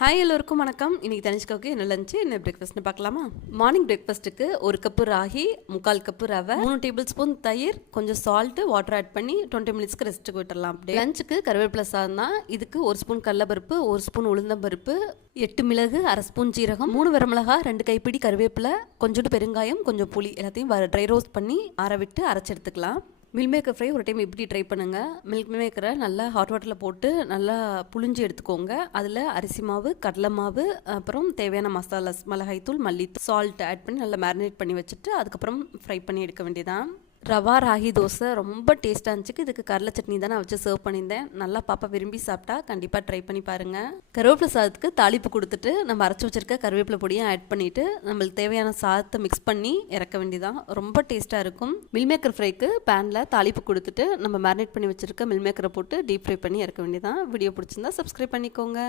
Hi எல்லோருக்கும் வணக்கம். இன்னைக்கு தனிஷ்காவுக்கு என்ன லஞ்சு என்ன பிரேக்ஃபாஸ்ட்னு பார்க்கலாமா? மார்னிங் பிரேக்ஃபாஸ்ட்டுக்கு 1 கப்பு ராகி, 3/4 கப்பு ரவை, 3 டேபிள் ஸ்பூன் தயிர், கொஞ்சம் சால்ட்டு, வாட்டர் ஆட் பண்ணி 20 மினிட்ஸ்க்கு ரெஸ்ட்டுக்கு விட்டுடலாம். அப்படியே லஞ்சுக்கு கருவேப்பிலை சாதம் தான். இதுக்கு 1 ஸ்பூன் கடலைப்பருப்பு, 1 ஸ்பூன் உளுந்தம்பருப்பு, 8 மிளகு, 1/2 ஸ்பூன் ஜீரகம், 3 வரமிளகா, 2 கைப்பிடி கருவேப்பிலை, கொஞ்சோண்டு பெருங்காயம், கொஞ்சம் புளி எல்லாத்தையும் ட்ரை ரோஸ்ட் பண்ணி ஆற விட்டு அரைச்சி எடுத்துக்கலாம். மில்க் மேக்கர் ஃப்ரை ஒரு டைம் இப்படி ட்ரை பண்ணுங்கள். மில்க் மேக்கரை நல்லா ஹாட் வாட்டரில் போட்டு நல்லா புழிஞ்சு எடுத்துக்கோங்க. அதில் அரிசி மாவு, கடலை மாவு, அப்புறம் தேவையான மசாலாஸ் மிளகாய்த்தூள், மல்லித்தூள், சால்ட் ஆட் பண்ணி நல்லா மேரினேட் பண்ணி வச்சுட்டு அதுக்கப்புறம் ஃப்ரை பண்ணி எடுக்க வேண்டியதான். ரவா ராகி தோசை ரொம்ப டேஸ்ட்டாக இருந்துச்சு. இதுக்கு கடலை சட்னி தான் நான் வச்சு சர்வ் பண்ணியிருந்தேன். நல்லா பாப்பா விரும்பி சாப்பிட்டா கண்டிப்பாக ட்ரை பண்ணி பாருங்கள். கருவேப்பிலை சாதத்துக்கு தாளிப்பு கொடுத்துட்டு நம்ம அரைச்சி வச்சிருக்க கருவேப்பிலை பொடியை ஆட் பண்ணிவிட்டு நம்மளுக்கு தேவையான சாதத்தை மிக்ஸ் பண்ணி இறக்க வேண்டியதான். ரொம்ப டேஸ்ட்டாக இருக்கும். மில் மேக்கர் ஃப்ரைக்கு பேனில் தாளிப்பு கொடுத்துட்டு நம்ம மேரினேட் பண்ணி வச்சுருக்க மில் மேக்கரை போட்டு டீப் ஃப்ரை பண்ணி இறக்க வேண்டியதான். வீடியோ பிடிச்சிருந்தா சப்ஸ்கிரைப் பண்ணிக்கோங்க.